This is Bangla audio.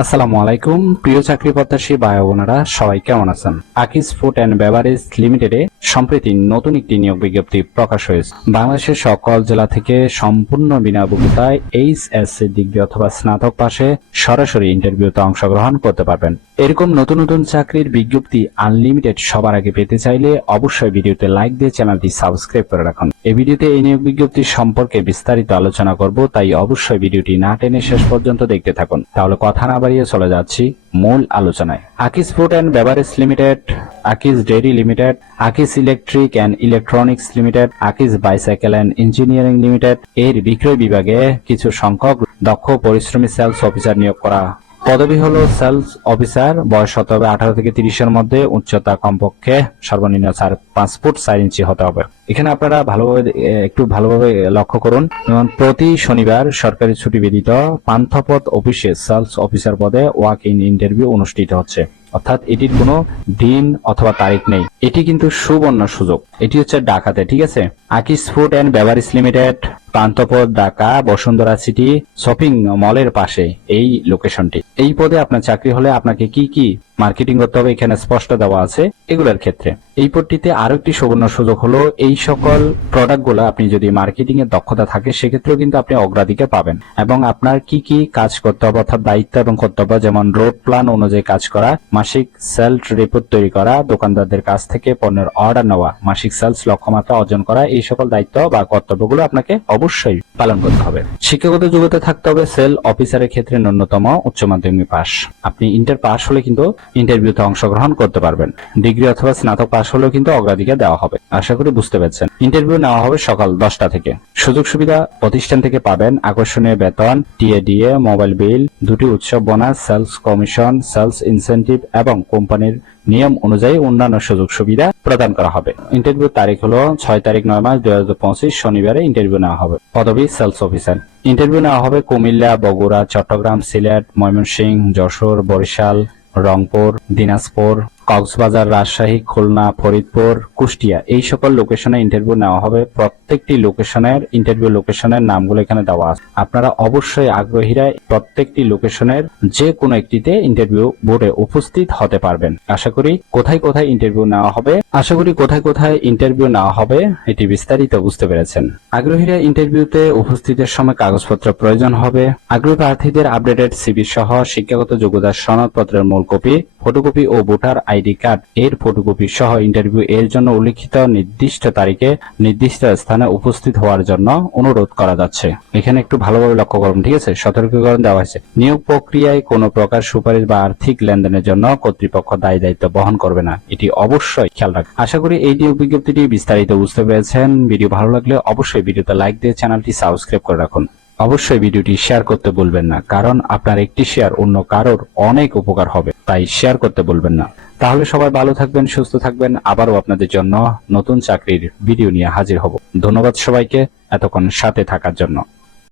আসসালামু আলাইকুম, প্রিয় চাকরি প্রত্যাশী ভাই বোনেরা, সবাই কেমন আছেন? আকিস ফুড অ্যান্ড বেভারেজ লিমিটেডে সম্প্রতি নতুন একটি নিয়োগ বিজ্ঞপ্তি প্রকাশ হয়েছে। বাংলাদেশের সকল জেলা থেকে সম্পূর্ণ বিনামূল্যতায় এইচ এস সি ডিগ্রি অথবা স্নাতক পাশে সরাসরি ইন্টারভিউতে অংশগ্রহণ করতে পারবেন। এরকম নতুন নতুন চাকরির বিজ্ঞপ্তি আনলিমিটেড সবার আগে পেতে চাইলে অবশ্যই ভিডিওতে লাইক দিয়ে চ্যানেলটি সাবস্ক্রাইব করে রাখুন। এই ভিডিওতে এই নিয়োগ বিজ্ঞপ্তি সম্পর্কে বিস্তারিত আলোচনা করব, তাই অবশ্যই ভিডিওটি না টেনে শেষ পর্যন্ত দেখতে থাকুন। তাহলে কথা না বাড়িয়ে চলে যাচ্ছি মূল আলোচনায়। Akij food and beverage limited Akij dairy limited Akij electric and electronics limited Akij bicycle and engineering limited এর বিক্রয় বিভাগে কিছু সংখ্যক দক্ষ পরিশ্রমী সেলস অফিসার নিয়োগ করা পদবি হলো সেলস অফিসার। বয়স হতে হবে আঠারো থেকে তিরিশের মধ্যে। উচ্চতা কমপক্ষে সর্বনিম্ন চার, পাঁচ ফুট চার ইঞ্চি হতে হবে। এখানে আপনারা ভালোভাবে একটু ভালোভাবে লক্ষ্য করুন। যেমন প্রতি শনিবার সরকারি ছুটি ব্যতীত পান্থপথ অফিসে সেলস অফিসার পদে ওয়াক ইন ইন্টারভিউ অনুষ্ঠিত হচ্ছে। অর্থাৎ এটির কোনো দিন অথবা তারিখ নেই। এটি কিন্তু সুবর্ণ সুযোগ। এটি হচ্ছে ঢাকাতে ঠিক আছে? Akij food and beverage limited প্রান্তপদ Dhaka, Bashundhara city shopping মলের পাশে এই লোকেশনটি। এই পদে আপনার চাকরি হলে আপনাকে কি কি মার্কেটিং করতে হবে এখানে স্পষ্ট দেওয়া আছে এগুলোর ক্ষেত্রে। এই পদটিতে আরও একটি সুবর্ণ সুযোগ হলো, এই সকল প্রোডাক্টগুলো আপনি যদি মার্কেটিং এর দক্ষতা থাকে, সেক্ষেত্রেও কিন্তু আপনি অগ্রাধিকার পাবেন। এবং আপনার কি কি কাজ করতে হবে অর্থাৎ দায়িত্ব এবং কর্তব্য, যেমন রোড প্ল্যান অনুযায়ী কাজ করা, মাসিক সেলস রিপোর্ট তৈরি করা, দোকানদারদের কাছ থেকে পণ্যের অর্ডার নেওয়া, মাসিক সেলস লক্ষ্যমাত্রা অর্জন করা, এই সকল দায়িত্ব বা কর্তব্যগুলো আপনাকে অবশ্যই পালন করতে হবে। শিক্ষাগত যোগ্যতা থাকতে হবে সেল অফিসারের ক্ষেত্রে ন্যূনতম উচ্চ মাধ্যমিক পাস। আপনি ইন্টার পাস হলে কিন্তু ইন্টারভিউতে অংশগ্রহণ করতে পারবেন। ডিগ্রি অথবা স্নাতক পাস হলেও কিন্তু অগ্রাধিকার দেওয়া হবে। আশা করি বুঝতে পারছেন। ইন্টারভিউ নেওয়া হবে সকাল দশটা থেকে। সুযোগ সুবিধা প্রতিষ্ঠান থেকে পাবেন আকর্ষণীয় বেতন, টিএডিএ, মোবাইল বিল, দুটি উৎসব bonus, sales commission, sales incentive এবং কোম্পানির নিয়ম অনুযায়ী অন্যান্য সুযোগ সুবিধা প্রদান করা হবে। ইন্টারভিউ তারিখ হলো ছয় তারিখ নয় মাস দুই হাজার পঁচিশ শনিবারে ইন্টারভিউ নেওয়া হবে পদবি সেলস অফিসার। ইন্টারভিউ নেওয়া হবে কুমিল্লা, বগুড়া, চট্টগ্রাম, সিলেট, ময়মনসিংহ, যশোর, বরিশাল, রংপুর, দিনাজপুর কক্সবাজার, রাজশাহী, খুলনা, ফরিদপুর, কুষ্টিয়া, এই সকল লোকেশনে ইন্টারভিউ নেওয়া হবে। প্রত্যেকটি লোকেশনের ইন্টারভিউ লোকেশনের নামগুলো এখানে দেওয়া আছে। আপনারা অবশ্যই আগ্রহীরা প্রত্যেকটি লোকেশনের যে কোনো একটিতে ইন্টারভিউ বোর্ডে উপস্থিত হতে পারবেন। আশা করি কোথায় কোথায় ইন্টারভিউ নেওয়া হবে? আশা করি কোথায় কোথায় ইন্টারভিউ নেওয়া হবে, এটি বিস্তারিত বুঝতে পেরেছেন। আগ্রহীরা ইন্টারভিউতে উপস্থিতের সময় কাগজপত্র প্রয়োজন হবে। আগ্রহী প্রার্থীদের আপডেটেড সিবি সহ শিক্ষাগত যোগ্যতার সনদপত্রের মূল কপি ফটোকপি ও ভোটার আইডি কার্ড, এর ফটোকপি সহ ইন্টারভিউ এর জন্য উল্লিখিত নির্দিষ্ট তারিখে নির্দিষ্ট স্থানে উপস্থিত হওয়ার জন্য অনুরোধ করা যাচ্ছে। এখানে একটু ভালোভাবে লক্ষ্য করুন, ঠিক আছে? সতর্কীকরণ দেওয়া হয়েছে। নিয়োগ প্রক্রিয়ায় কোনো প্রকার সুপারিশ বা আর্থিক লেনদেনের জন্য কর্তৃপক্ষ দায়ী দায়িত্ব বহন করবে না। এটি অবশ্যই খেয়াল রাখবে আশা করি এই নিয়োগ বিজ্ঞপ্তিটি বিস্তারিত বুঝতে পেরেছেন। ভিডিও ভালো লাগলে অবশ্যই ভিডিওতে লাইক দিয়ে চ্যানেলটি সাবস্ক্রাইব করে রাখুন। অবশ্যই ভিডিওটি শেয়ার করতে বলবেন না, কারণ আপনার একটি শেয়ার অন্য কারোর অনেক উপকার হবে, তাই শেয়ার করতে বলবেন না। তাহলে সবাই ভালো থাকবেন, সুস্থ থাকবেন। আবারও আপনাদের জন্য নতুন চাকরির ভিডিও নিয়ে হাজির হব। ধন্যবাদ সবাইকে, এতক্ষণ সাথে থাকার জন্য।